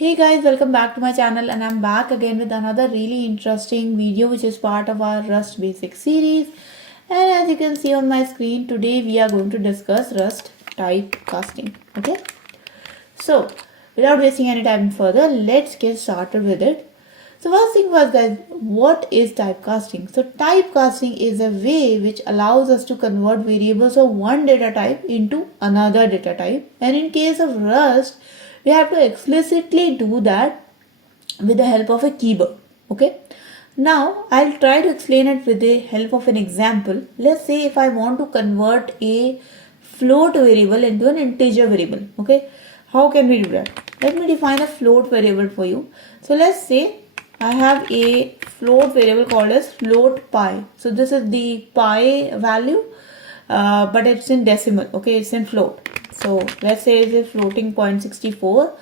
Hey guys, welcome back to my channel, and I'm back again with another really interesting video which is part of our Rust basic series. And as you can see on my screen, today we are going to discuss Rust typecasting. Okay, so without wasting any time further, let's get started with it. So first thing first guys, what is typecasting? So typecasting is a way which allows us to convert variables of one data type into another data type, and in case of Rust we have to explicitly do that with the help of a keyword. Okay, now I'll try to explain it with the help of an example. Let's say if I want to convert a float variable into an integer variable. Okay, how can we do that? Let me define a float variable for you. So let's say I have a float variable called as float pi. So this is the pi value, but it's in decimal. Okay, it's in float. So let's say it's a floating point 64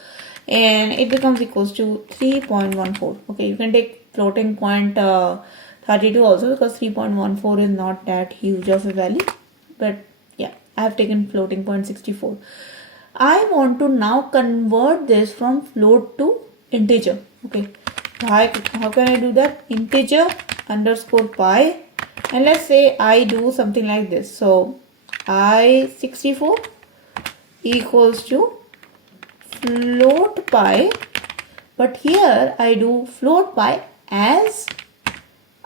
and it becomes equals to 3.14. Okay, you can take floating point 32 also, because 3.14 is not that huge of a value, but yeah, I have taken floating point 64. I want to now convert this from float to integer. Okay, how can I do that? Integer underscore pi, and let's say I do something like this. So I64 equals to float pi, but here I do float pi as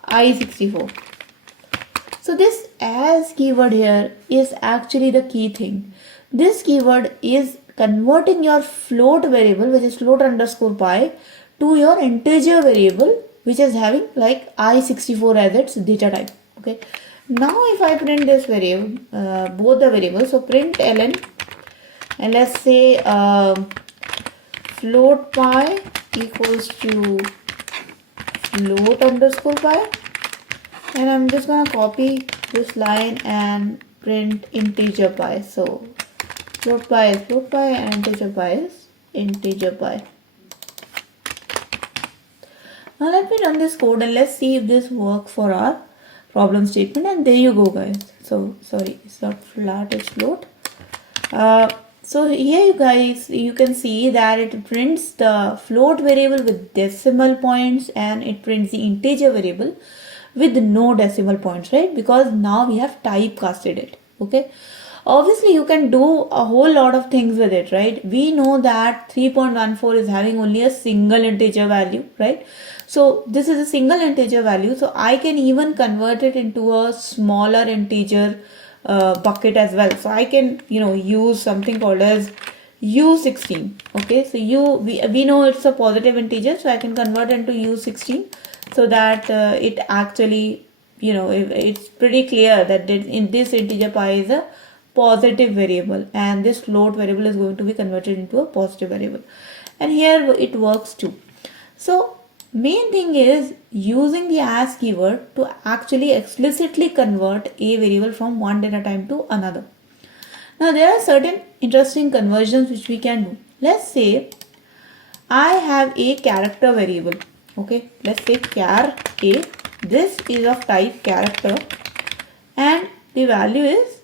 I64. So this as keyword here is actually the key thing. This keyword is converting your float variable, which is float underscore pi, to your integer variable, which is having like I64 as its data type. Okay, now if I print this variable, both the variables, so print ln, and let's say float pi equals to float underscore pi, and I'm just gonna copy this line and print integer pi. So float pi is float pi and integer pi is integer pi. Now let me run this code and let's see if this works for our problem statement. And there you go guys. So sorry, it's not flat, it's float. So here you guys, you can see that it prints the float variable with decimal points and it prints the integer variable with no decimal points, right? Because now we have typecasted it. Okay, obviously you can do a whole lot of things with it, right? We know that 3.14 is having only a single integer value, right? So this is a single integer value, so I can even convert it into a smaller integer bucket as well. So I can use something called as u16. Okay, so we know it's a positive integer, so I can convert it into u16, so that it actually it's pretty clear that in this integer pi is a positive variable and this float variable is going to be converted into a positive variable, and here it works too. So main thing is using the as keyword to actually explicitly convert a variable from one data type to another. Now there are certain interesting conversions which we can do. Let's say I have a character variable. Okay, let's say char a. This is of type character and the value is,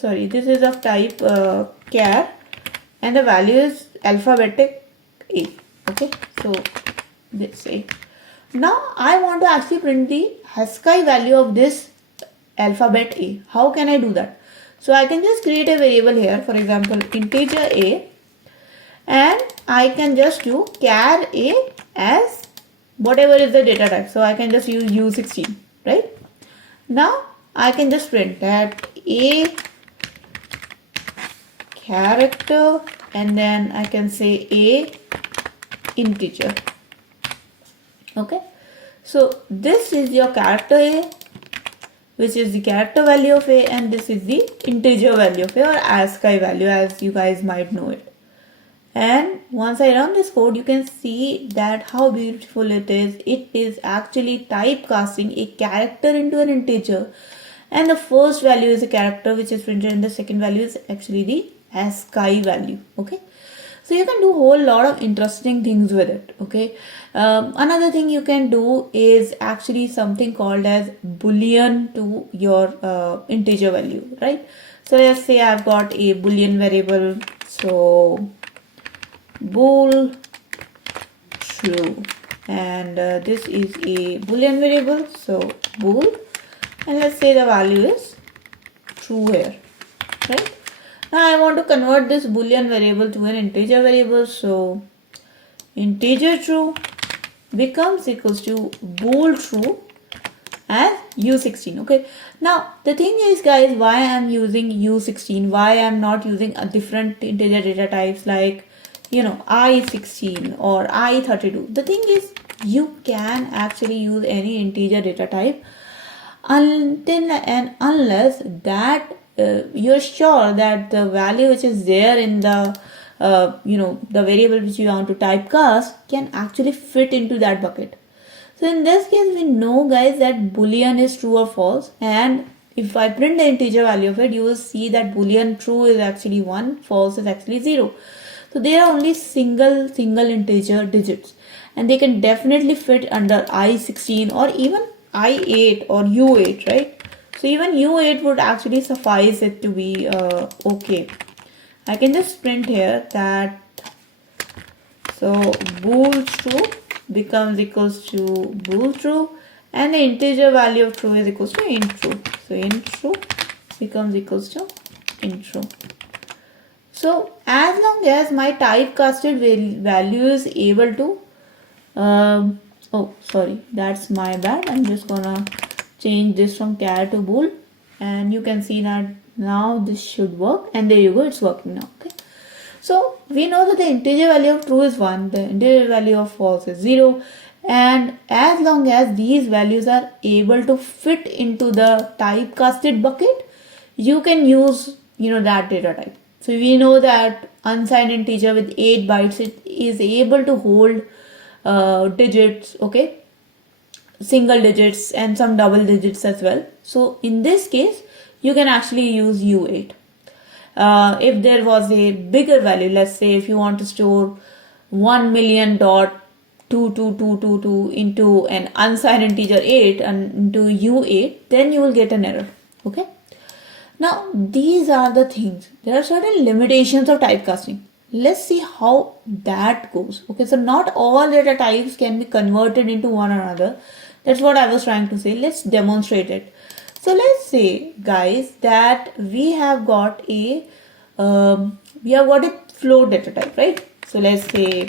this is of type char and the value is alphabetic a. Okay, so let's say now I want to actually print the ASCII value of this alphabet a. How can I do that? So I can just create a variable here, for example integer a, and I can just do char a as whatever is the data type. So I can just use u16, right? Now I can just print that a character and then I can say a integer. Okay, so this is your character a, which is the character value of a, and this is the integer value of a, or ASCII value as you guys might know it. And once I run this code, you can see that how beautiful it is. It is actually typecasting a character into an integer, and the first value is a character which is printed and the second value is actually the ASCII value. Okay, so you can do a whole lot of interesting things with it. Okay, another thing you can do is actually something called as boolean to your integer value, right? So let's say I've got a boolean variable, so bool true. And this is a boolean variable, so bool, and let's say the value is true here, right? Now I want to convert this boolean variable to an integer variable, so integer true becomes equals to bool true as u16. Okay, now the thing is, guys, why I am using u16, why I am not using a different integer data types like, you know, I16 or I32. The thing is, you can actually use any integer data type until and unless that you're sure that the value which is there in the the variable which you want to typecast can actually fit into that bucket. So in this case, we know, guys, that boolean is true or false, and if I print the integer value of it, you will see that boolean true is actually 1, false is actually 0. So there are only single integer digits, and they can definitely fit under I16 or even I8 or U8, right? So even U8 would actually suffice it to be okay. I can just print here that, so bool true becomes equals to bool true, and the integer value of true is equals to int true. So int true becomes equals to int true. So as long as my typecasted value is able to oh sorry, that's my bad. I'm just gonna change this from char to bool, and you can see that now this should work, and there you go, it's working now. Okay, so we know that the integer value of true is 1, the integer value of false is 0, and as long as these values are able to fit into the typecasted bucket, you can use, you know, that data type. So we know that unsigned integer with 8 bytes, it is able to hold digits, okay, single digits and some double digits as well. So in this case, you can actually use U8. If there was a bigger value, let's say if you want to store 1,000,000.22222 into an unsigned integer 8 and into U8, then you will get an error. Okay. Now these are the things. There are certain limitations of typecasting. Let's see how that goes. Okay, so not all data types can be converted into one another. That's what I was trying to say. Let's demonstrate it. So let's say, guys, that we have got a float data type, right? So let's say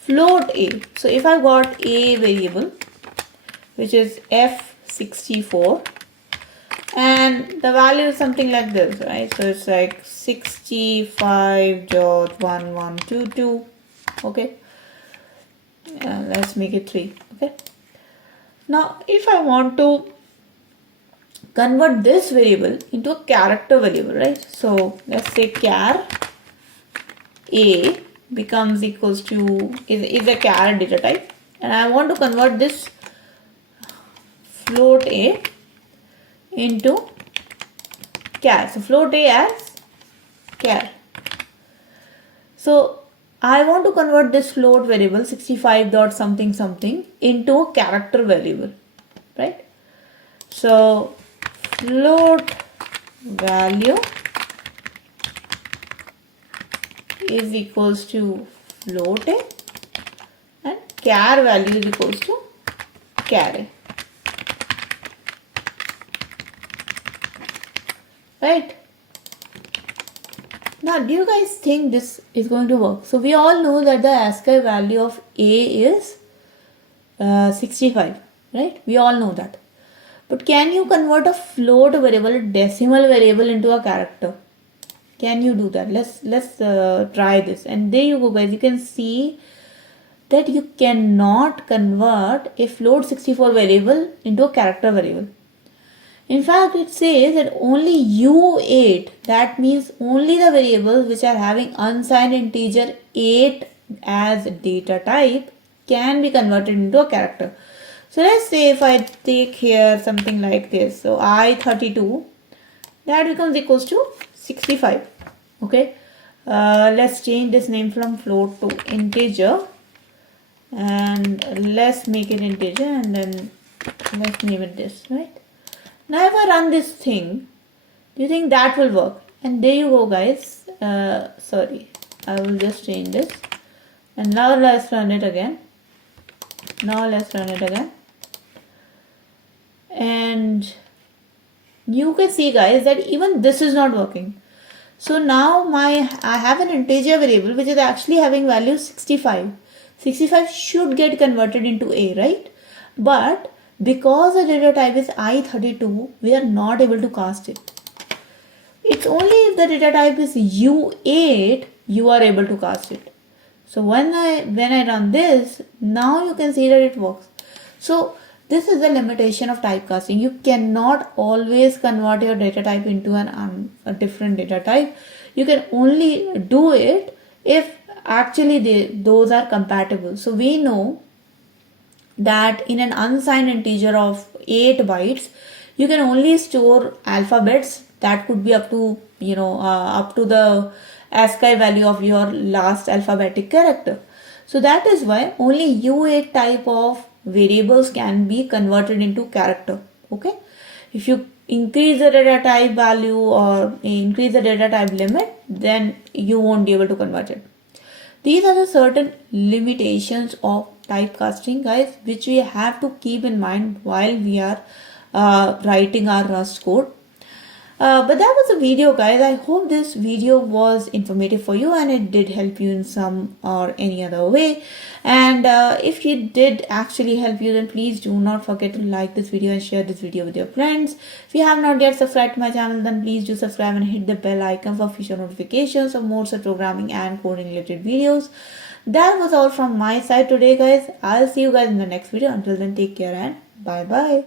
float a. So if I've got a variable which is f64, and the value is something like this, right? So it's like 65.1122. Okay, let's make it 3. Okay, now if I want to convert this variable into a character variable, right? So let's say char a becomes equals to is a char data type, and I want to convert this float a into char. So float a as char. So I want to convert this float variable 65 dot something something into a character variable, right? So float value is equals to float a, and char value is equals to char a. Right? Now, do you guys think this is going to work? So we all know that the ASCII value of A is 65, right? We all know that. But can you convert a float variable, a decimal variable, into a character? Can you do that? Let's try this. And there you go, guys. You can see that you cannot convert a float 64 variable into a character variable. In fact, it says that only U8, that means only the variables which are having unsigned integer 8 as data type can be converted into a character. So let's say if I take here something like this, so I32, that becomes equals to 65. Okay, let's change this name from float to integer, and let's make it integer, and then let's name it this, right? Now if I run this thing, do you think that will work? And there you go, guys. Sorry, I will just change this, and now let's run it again. Now let's run it again. And you can see guys that even this is not working. So now I have an integer variable which is actually having value 65. 65 should get converted into A, right? But because the data type is I32, we are not able to cast it. It's only if the data type is U8 you are able to cast it. So when I run this, now you can see that it works. So this is the limitation of typecasting. You cannot always convert your data type into a different data type. You can only do it if actually those are compatible. So we know that in an unsigned integer of 8 bytes, you can only store alphabets that could be up to up to the ASCII value of your last alphabetic character. So that is why only U8 type of variables can be converted into character. Okay, if you increase the data type value or increase the data type limit, then you won't be able to convert it. These are the certain limitations of typecasting, guys, which we have to keep in mind while we are writing our Rust code. But that was a video, guys. I hope this video was informative for you and it did help you in some or any other way. And if it did actually help you, then please do not forget to like this video and share this video with your friends. If you have not yet subscribed to my channel, then please do subscribe and hit the bell icon for future notifications of more such programming and coding related videos. That was all from my side today, guys. I'll see you guys in the next video. Until then, take care and bye bye.